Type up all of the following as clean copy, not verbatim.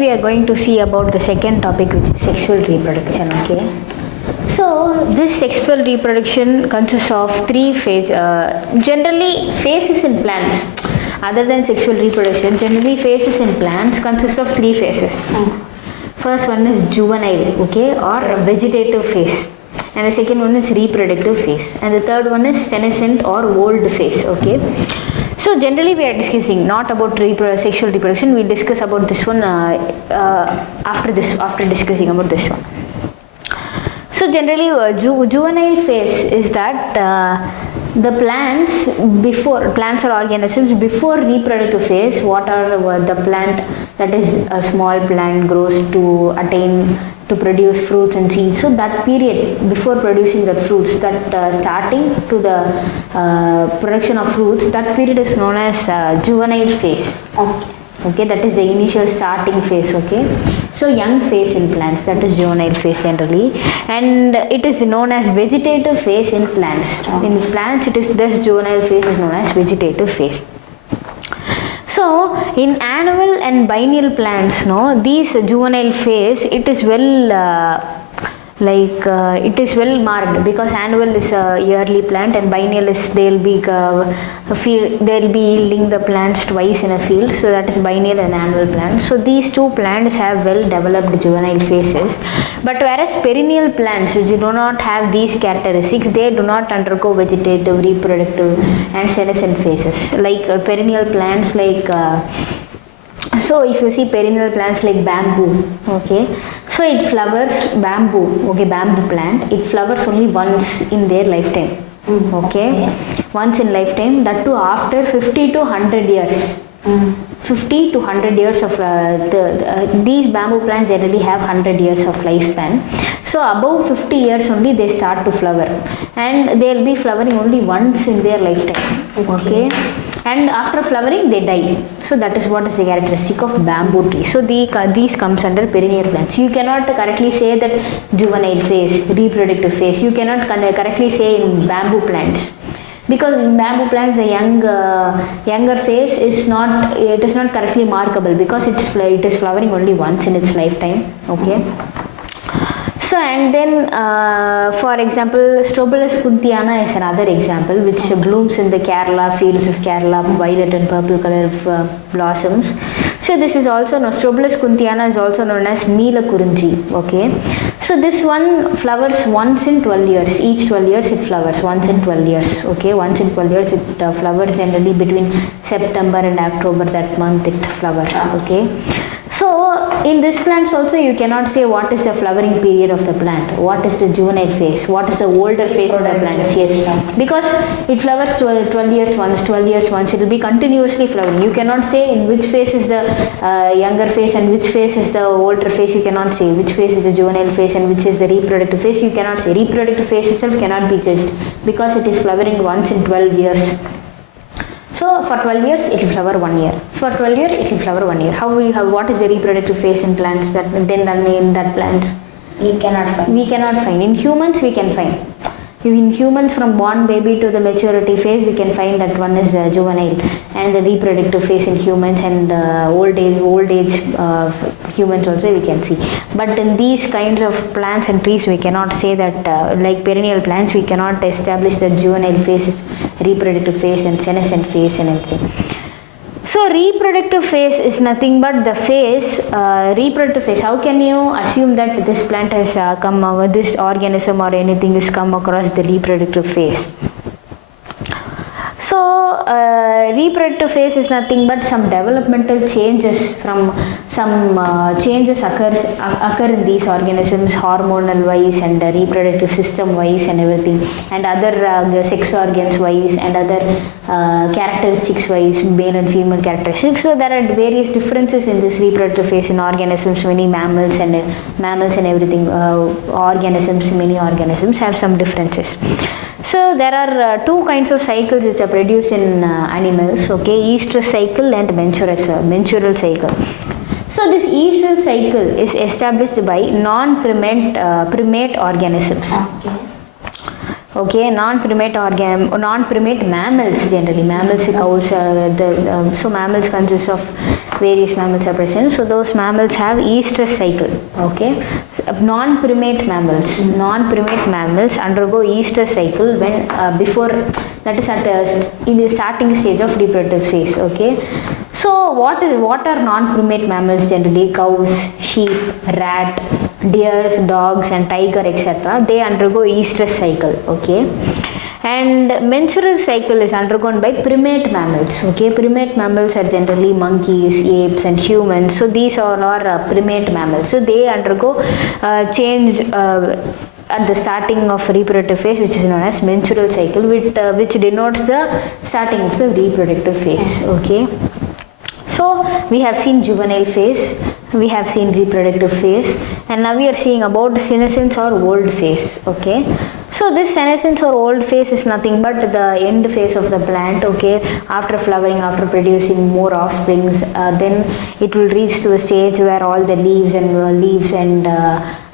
we are going to see about the second topic, which is sexual reproduction. Okay. So this sexual reproduction consists of three phases. Generally, phases in plants, other than sexual reproduction, generally phases in plants consist of three phases. First one is juvenile, okay, or vegetative phase, and the second one is reproductive phase, and the third one is senescent or old phase. Okay. So generally we are discussing not about sexual reproduction. We'll discuss about this one after discussing about this one. So generally juvenile phase is that the plants or organisms before reproductive phase, what are the plant, that is a small plant grows to produce fruits and seeds. So that period before producing the fruits, that starting to the production of fruits, that period is known as juvenile phase. Okay, that is the initial starting phase. Okay, so young phase in plants, that is juvenile phase generally, and it is known as vegetative phase in plants. In plants, it is this juvenile phase is known as vegetative phase. So in annual and biennial plants, these juvenile phase, it is well it is well marked, because annual is a yearly plant and biennial is they'll be yielding the plants twice in a field. So that is biennial and annual plants. So these two plants have well developed juvenile phases. But whereas perennial plants, which do not have these characteristics, they do not undergo vegetative, reproductive and senescent phases. Like perennial plants like so if you see perennial plants like bamboo, okay, so it flowers, bamboo plant, it flowers only once in their lifetime. Okay, once in lifetime, that too after 50 to 100 years. 50 to 100 years of these bamboo plants generally have 100 years of lifespan. So above 50 years only they start to flower, and they will be flowering only once in their lifetime. Okay, and after flowering they die. So that is what is the characteristic of bamboo tree. So these comes under perennial plants. You cannot correctly say that juvenile phase, reproductive phase, you cannot correctly say in bamboo plants, because in bamboo plants the younger phase is not correctly markable, because it is flowering only once in its lifetime. Okay. So and then for example, Strobilus kunthiana is another example, which blooms in the Kerala fields of Kerala, violet and purple color of blossoms. So this is also known, Strobilus kunthiana is also known as Neela Kurunji. Okay, so this one flowers once in 12 years. Each 12 years it flowers once in 12 years. Okay, once in 12 years it flowers generally between September and October, that month it flowers. Okay. So in this plants also you cannot say what is the flowering period of the plant, what is the juvenile phase, what is the older phase of the plants. Yes, because it flowers 12 years once, 12 years once, it will be continuously flowering. You cannot say in which phase is the younger phase and which phase is the older phase. You cannot say which phase is the juvenile phase and which is the reproductive phase. You cannot say. Reproductive phase itself cannot be judged, because it is flowering once in 12 years. So for 12 years it will flower 1 year. For 12 years it will flower 1 year. What is the reproductive phase in plants that then in that plants? We cannot find. In humans we can find. In humans, from born baby to the maturity phase, we can find that one is juvenile, and the reproductive phase in humans, and old age humans also we can see. But in these kinds of plants and trees, we cannot say that like perennial plants, we cannot establish the juvenile phase, reproductive phase and senescent phase and everything. So reproductive phase is nothing but the phase, reproductive phase. How can you assume that this plant has this organism or anything has come across the reproductive phase? So reproductive phase is nothing but some developmental changes occur in these organisms, hormonal wise and reproductive system wise and everything, and other sex organs wise and other characteristics wise, male and female characteristics. So there are various differences in this reproductive phase in organisms. Many mammals and everything, many organisms have some differences. So there are two kinds of cycles which are produced in animals, okay, estrous cycle and menstrual cycle. So this estrous cycle is established by non-primate organisms. Okay, non-primate mammals generally. Mammals, cows, so mammals consist of various mammals are present. So those mammals have estrous cycle. Okay, non-primate mammals undergo estrous cycle when before, that is at in the starting stage of reproductive phase. Okay, so what are non-primate mammals generally? Cows, sheep, rat, deers, dogs and tiger, etc. They undergo estrous cycle. Okay, and menstrual cycle is undergone by primate mammals. Okay, primate mammals are generally monkeys, apes and humans. So these all are primate mammals. So they undergo change at the starting of reproductive phase, which is known as menstrual cycle, which denotes the starting of the reproductive phase. Okay, so we have seen juvenile phase, we have seen reproductive phase, and now we are seeing about senescence or old phase. Okay, so this senescence or old phase is nothing but the end phase of the plant. Okay, after flowering, after producing more offsprings, then it will reach to a stage where all the leaves and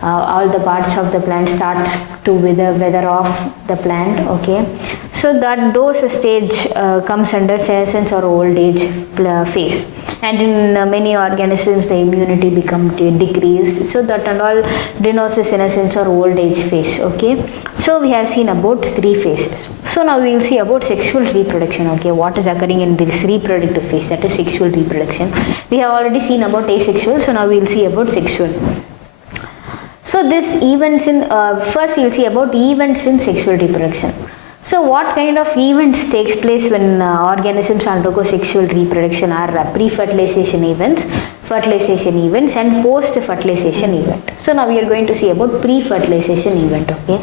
all the parts of the plant start to wither off the plant. Okay, so that those stage comes under senescence or old age phase, and in many organisms the immunity become decreased. So that and all denotes the senescence or old age phase. Okay, so we have seen about 3 phases. So now we will see about sexual reproduction. Okay, what is occurring in this reproductive phase, that is sexual reproduction. We have already seen about asexual, so now we will see about sexual. So this events in first you will see about events in sexual reproduction. So what kind of events takes place when organisms undergo sexual reproduction are pre-fertilization events, fertilization events and post-fertilization event. So now we are going to see about pre-fertilization event. Okay,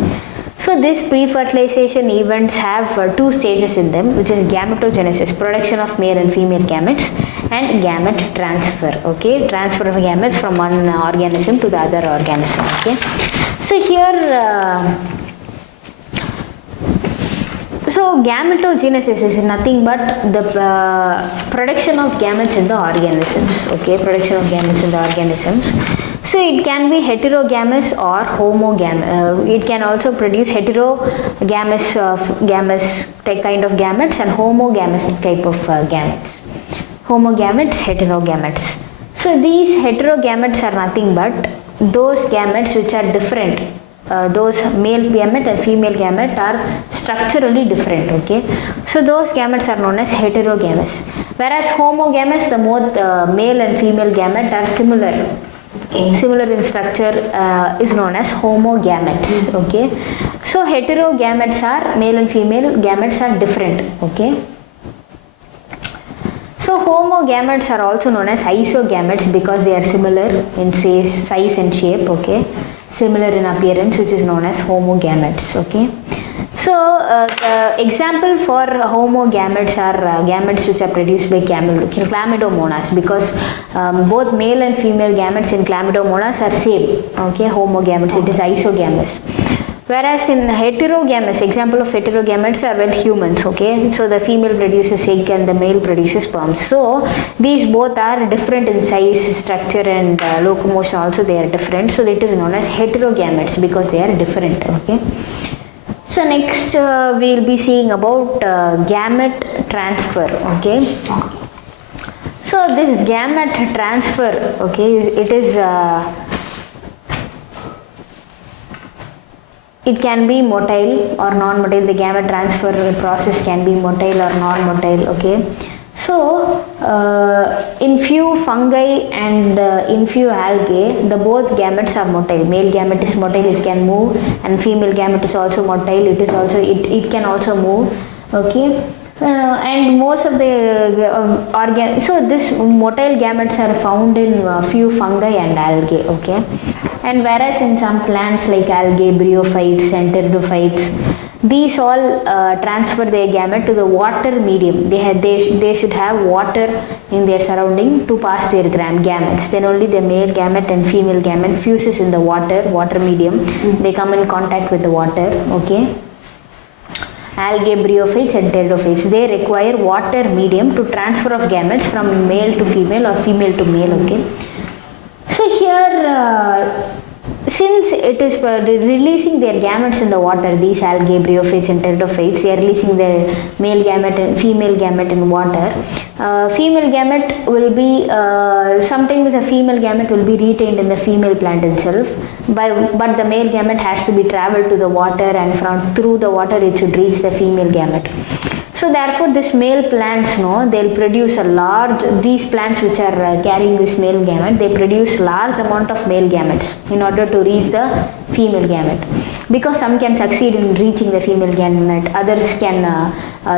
so this pre-fertilization events have 2 stages in them, which is gametogenesis, production of male and female gametes, and gamete transfer. Okay, transfer of gametes from one organism to the other organism. Okay, so here so gametogenesis is nothing but the production of gametes in the organisms. Okay, production of gametes in the organisms. So it can be heterogamous or homogamous. It can also produce heterogamous kind of gametes and homogamous type of gametes. Homogametes, heterogametes. So these heterogametes are nothing but those gametes which are different. Those male gamete and female gamete are structurally different. Okay, so those gametes are known as heterogamous, whereas homogamous, the both male and female gamete are similar in structure, is known as homogametes. Okay, so heterogametes are male and female gametes are different. Okay, so homogametes are also known as isogametes because they are similar in size and shape. Okay, similar in appearance, which is known as homogametes. Okay, so the example for homogametes are gametes which are produced by chlamydomonas, because both male and female gametes in chlamydomonas are same. Okay, homogametes, it is isogamous. Whereas in heterogamous, example of heterogametes are humans. Okay, so the female produces egg and the male produces sperm. So these both are different in size, structure and locomotion also they are different. So it is known as heterogametes because they are different. Okay, so next we will be seeing about gamete transfer. Okay, so this gamete transfer, okay, it can be motile or non-motile. The gamete transfer process can be motile or non-motile. Okay, so in few fungi and in few algae, the both gametes are motile. Male gamete is motile, it can move, and female gamete is also motile. It can also move. Okay, and most of the so this motile gametes are found in few fungi and algae. Okay, and whereas in some plants like algae, bryophytes and pteridophytes, these all transfer their gamete to the water medium. They should have water in their surrounding to pass their gametes. Then only the male gamete and female gamete fuses in the water medium. They come in contact with the water. Okay, algae, bryophytes and pteridophytes, they require water medium to transfer of gametes from male to female or female to male. Okay, so here since it is releasing their gametes in the water, these algae, bryophytes and pteridophytes, they are releasing their male gamete and female gamete in water. Female gamete will be, sometimes the female gamete will be retained in the female plant itself, but the male gamete has to be traveled to the water, and through the water it should reach the female gamete. So therefore this male plants, they'll produce these plants which are carrying this male gamete, they produce large amount of male gametes in order to reach the female gamete. Because some can succeed in reaching the female gamete, others can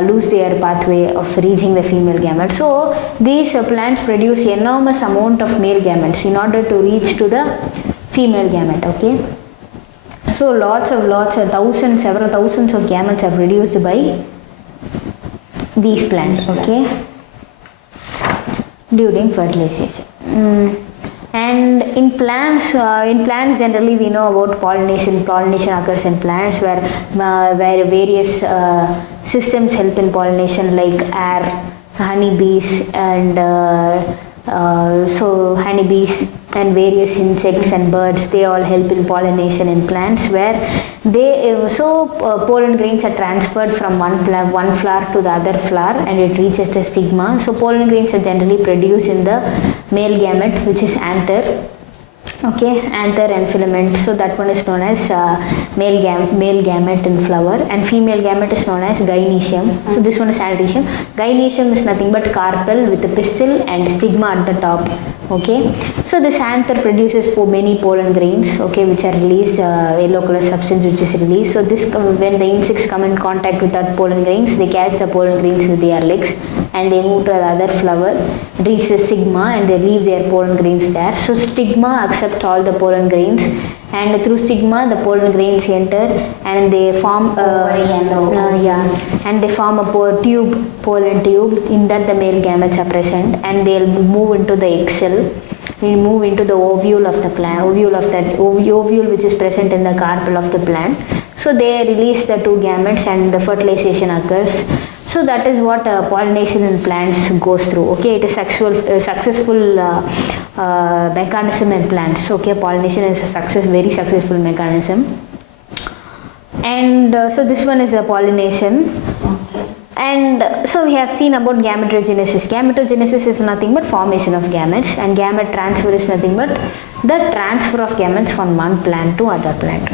lose their pathway of reaching the female gamete. So these plants produce enormous amount of male gametes in order to reach to the female gamete, okay. So several thousands of gametes are produced by these plants, okay, during fertilization. And in plants generally we know about pollination. Pollination occurs in plants where various systems help in pollination, like air, honeybees, and so honeybees and various insects and birds, they all help in pollination in plants, where pollen grains are transferred from one flower to the other flower, and it reaches the stigma. So pollen grains are generally produced in the male gamete, which is anther. Okay, anther and filament. So that one is known as male gamete in flower, and female gamete is known as gynoecium. So this one is antecium. Gynoecium is nothing but carpel with a pistil and stigma at the top. Okay, so this anther produces many pollen grains, okay, which are released, yellow color substance which is released. So this, when the insects come in contact with that pollen grains, they catch the pollen grains with their legs and they move to the other flower, reach the stigma, and they leave their pollen grains there. So stigma accepts all the pollen grains, and through stigma the pollen grains enter and they form and they form a pollen tube. In that the male gametes are present, and they'll move into the egg cell. We move into the ovule of the plant, ovule which is present in the carpel of the plant. So they release the two gametes and the fertilization occurs. So that is what pollination in plants goes through. Okay, it is successful mechanism in plants. Okay, pollination is a very successful mechanism. And so this one is a pollination. And so we have seen about gametogenesis. Gametogenesis is nothing but formation of gametes, and gamete transfer is nothing but the transfer of gametes from one plant to other plant.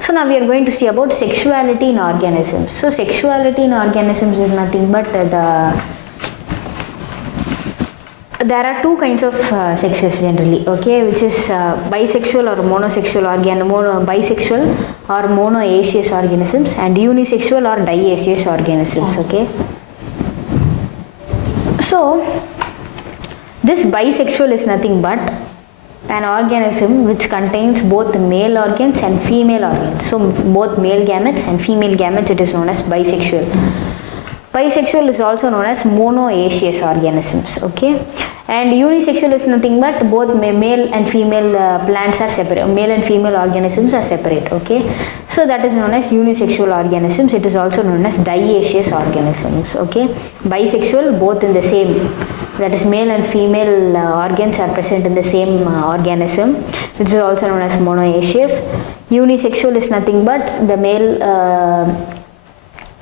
So now we are going to see about sexuality in organisms. So sexuality in organisms is nothing but there are two kinds of sexes generally, okay, which is bisexual or monosexual bisexual or monoecious organisms, and unisexual or dioecious organisms, okay. So this bisexual is nothing but an organism which contains both male organs and female organs. So both male gametes and female gametes, it is known as bisexual. Bisexual is also known as monoecious organisms, okay. And unisexual is nothing but both male and female plants are separate, male and female organisms are separate, okay. So that is known as unisexual organisms. It is also known as dioecious organisms, okay. Bisexual, both in the same, that is male and female organs are present in the same organism, which is also known as monoecious. Unisexual is nothing but the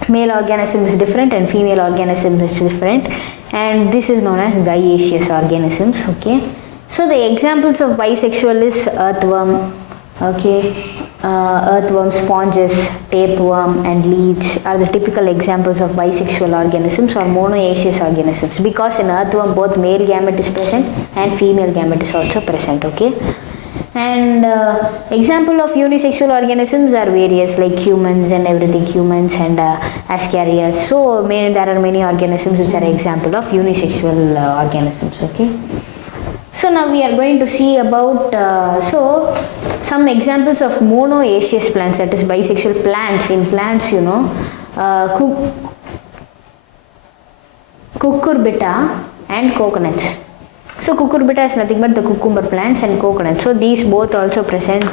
male organism is different and female organism is different, and this is known as dioecious organisms, okay. So the examples of bisexual is earthworm, okay, earthworm, sponges, tapeworm and leech are the typical examples of bisexual organisms or monoecious organisms, because in earthworm both male gamete is present and female gamete is also present, okay. And example of unisexual organisms are various, like humans and everything, humans and ascarias. So there are many organisms which are example of unisexual organisms, okay. So now we are going to see about some examples of monoecious plants, that is bisexual plants. In plants, you know, cucurbita and coconuts. So cucurbita is nothing but the cucumber plants and coconuts. So these both also present,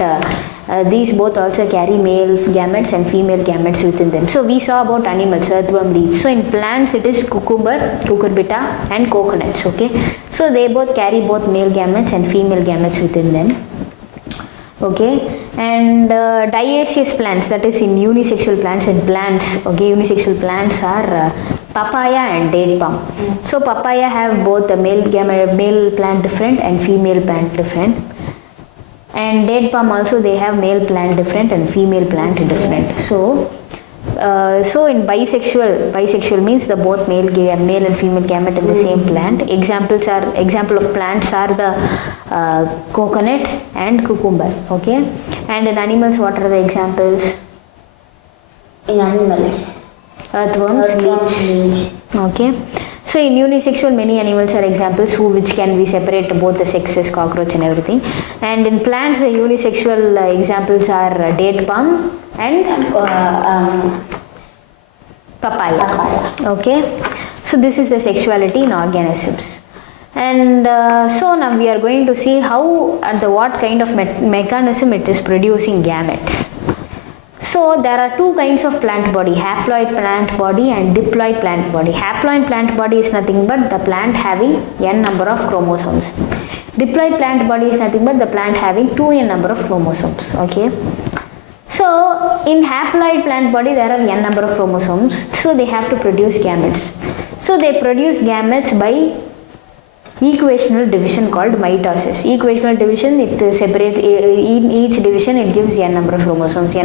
these both also carry male gametes and female gametes within them. So we saw about animals, earthworm, leaves. So in plants it is cucurbita and coconuts, okay. So they both carry both male gametes and female gametes within them, okay. And dioecious plants, that is in unisexual plants and plants, okay, unisexual plants are papaya and date palm. So papaya have both the male plant different and female plant different, and date palm also they have male plant different and female plant different. So in bisexual means the both male and female gamete in the same plant. Example of plants are the coconut and cucumber. Okay, and in animals, what are the examples? In animals, Earthworms, leech. Okay. So in unisexual, many animals are examples which can be separate both the sexes, cockroach and everything. And in plants, the unisexual examples are date palm and papaya. Okay. So this is the sexuality in organisms. And so now we are going to see how and what kind of mechanism it is producing gametes. So there are two kinds of plant body, haploid plant body and diploid plant body. Haploid plant body is nothing but the plant having n number of chromosomes. Diploid plant body is nothing but the plant having 2n number of chromosomes. Okay. So in haploid plant body there are n number of chromosomes, so they have to produce gametes. So they produce gametes by equational division called mitosis. Equational division, it separates in each division, it gives n number of chromosomes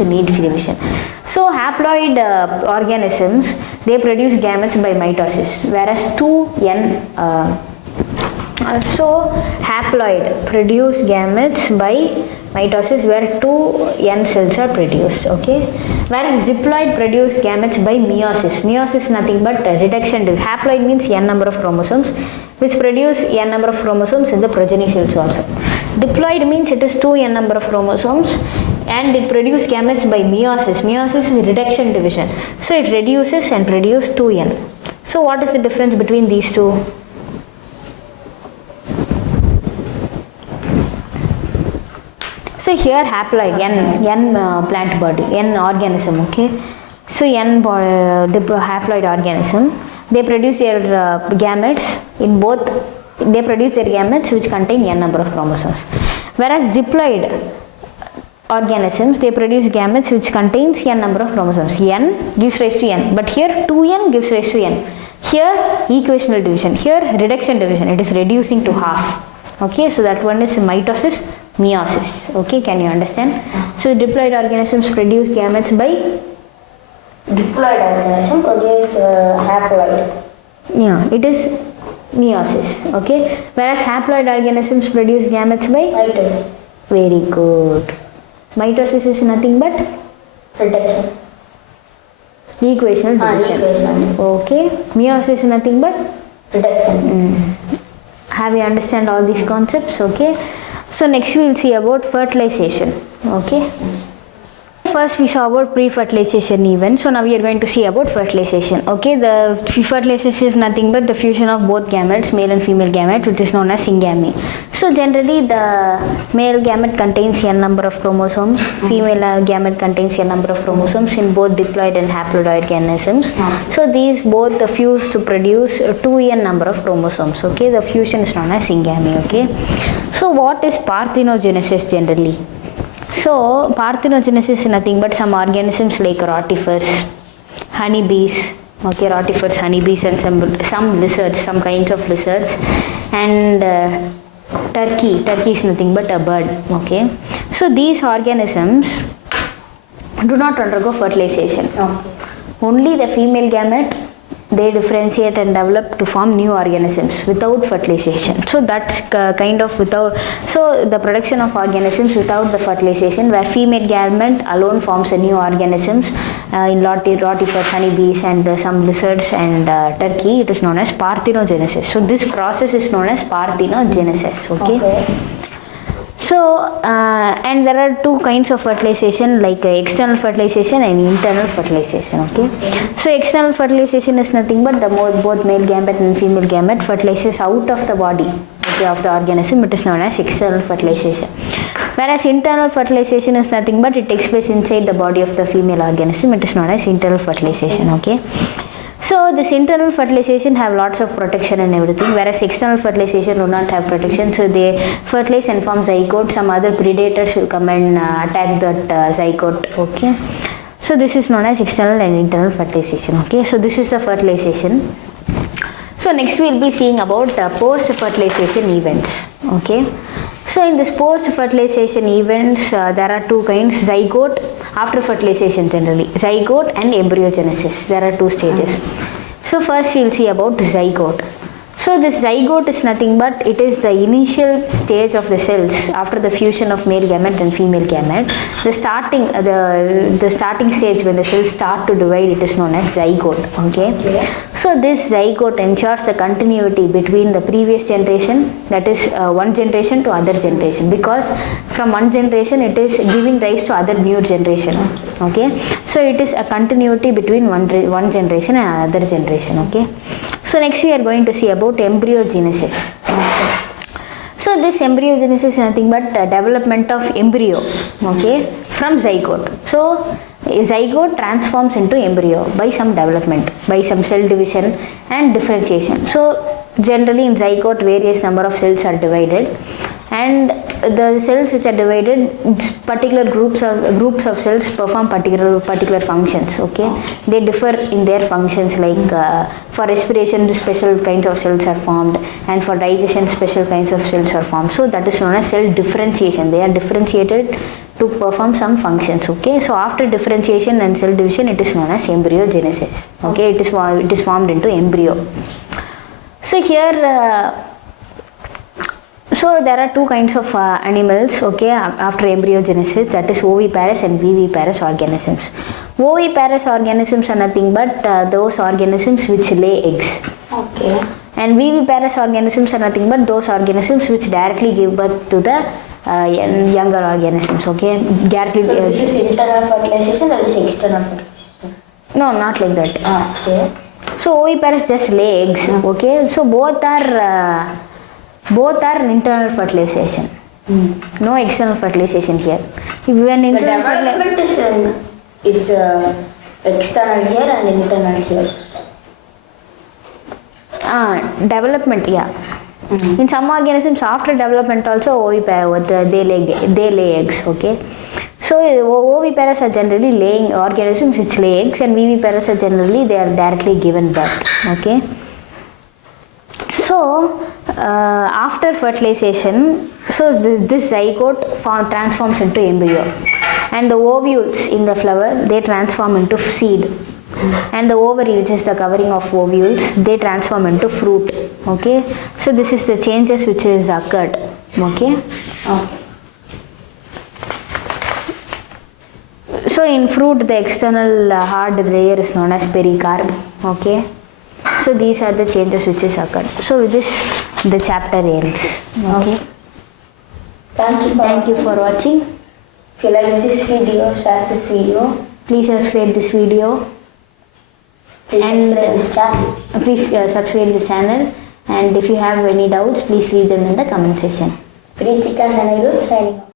in each division. So haploid organisms, they produce gametes by mitosis, whereas 2n so haploid produce gametes by mitosis where 2n cells are produced. Okay, whereas diploid produce gametes by meiosis. Meiosis nothing but reduction. Haploid means n number of chromosomes which produce n number of chromosomes in the progeny cells also. Diploid means it is 2n number of chromosomes and it produces gametes by meiosis. Meiosis is reduction division, so it reduces and produces 2n. So what is the difference between these two? So here haploid, n plant body, n organism. Okay, so haploid organism, they produce their gametes in both. They produce their gametes which contain n number of chromosomes. Whereas diploid organisms, they produce gametes which contains n number of chromosomes. N gives rise to n, but here 2n gives rise to n. Here equational division, here reduction division. It is reducing to half. Okay, so that one is mitosis, meiosis. Okay, can you understand? So diploid organisms produce gametes by diploid organism produce haploid. Yeah, it is meiosis. Okay, whereas haploid organisms produce gametes by Mitosis. Very good. Mitosis is nothing but Reduction. equational division. Equational. Okay, meiosis is nothing but Reduction. Have you understand all these concepts? Okay, so next we will see about fertilization. Okay, first we saw about pre-fertilization event, so now we are going to see about fertilization. Okay, the fertilization is nothing but the fusion of both gametes, male and female gamete, which is known as syngamy. So generally the male gamete contains n number of chromosomes, female gamete contains n number of chromosomes in both diploid and haploid organisms. So these both fuse to produce 2n number of chromosomes. Okay, the fusion is known as syngamy. Okay, so what is parthenogenesis generally? So parthenogenesis is nothing but some organisms like rotifers, honeybees, okay, rotifers, honeybees, and some lizards, some kinds of lizards, and turkey is nothing but a bird. Okay, so these organisms do not undergo fertilization. Okay. Only the female gamete, they differentiate and develop to form new organisms without fertilization. So that's kind of without, so the production of organisms without the fertilization, where female gamete alone forms a new organisms in rotifers, honeybees, and some lizards and turkey, it is known as parthenogenesis. So this process is known as parthenogenesis. Okay. So and there are two kinds of fertilization, like external fertilization and internal fertilization. Okay. So external fertilization is nothing but the both male gamete and female gamete fertilizes out of the body, okay, of the organism. It is known as external fertilization. Whereas internal fertilization is nothing but it takes place inside the body of the female organism. It is known as internal fertilization. Okay. So this internal fertilization have lots of protection and everything, whereas external fertilization do not have protection. So they fertilize and form zygote. Some other predators will come and attack that zygote. Okay. So this is known as external and internal fertilization. Okay, so this is the fertilization. So next we will be seeing about post-fertilization events. Okay, so in this post-fertilization events, there are two kinds: zygote after fertilization generally, zygote and embryogenesis. There are two stages. So first we will see about zygote. So this zygote is nothing but it is the initial stage of the cells after the fusion of male gamete and female gamete. The starting stage when the cells start to divide, it is known as zygote. Okay. So this zygote ensures the continuity between the previous generation, that is one generation to other generation, because from one generation it is giving rise to other new generation. Okay. So it is a continuity between one generation and another generation. Okay. So next we are going to see about embryogenesis. So this embryogenesis is nothing but development of embryo, okay, from zygote. So a zygote transforms into embryo by some development, by some cell division and differentiation. So generally in zygote various number of cells are divided, and the cells which are divided, particular groups of cells perform particular functions. Okay, they differ in their functions, like for respiration special kinds of cells are formed, and for digestion special kinds of cells are formed. So that is known as cell differentiation. They are differentiated to perform some functions. Okay, so after differentiation and cell division, it is known as embryogenesis. Okay, it is formed into embryo. So here so there are two kinds of animals, okay, after embryogenesis, that is oviparous and viviparous organisms. Oviparous organisms are nothing but those organisms which lay eggs. Okay. And viviparous organisms are nothing but those organisms which directly give birth to the younger organisms. Okay, directly. So this is internal fertilization, that is external fertilization. No, not like that. Okay. So oviparous just lay eggs. Okay, so both are internal fertilization. No external fertilization here. When The development is external here and internal here. Development, yeah. In some organisms, after development also oviparous, they lay eggs. Okay. So oviparous are generally laying organisms which lay eggs, and viviparous are generally they are directly given birth. Okay. So after fertilization, so this zygote transforms into embryo, and the ovules in the flower, they transform into seed, and the ovary, which is the covering of ovules, they transform into fruit. Okay, so this is the changes which is occurred. Okay. So in fruit, the external hard layer is known as pericarp. Okay. So these are the changes which is occurred. So with this, the chapter ends. Okay. Thank you for watching. If you like this video, share this video. Please subscribe this video. Please subscribe this channel. Please subscribe this channel. And if you have any doubts, please leave them in the comment section. Preetika and Anirudh signing off.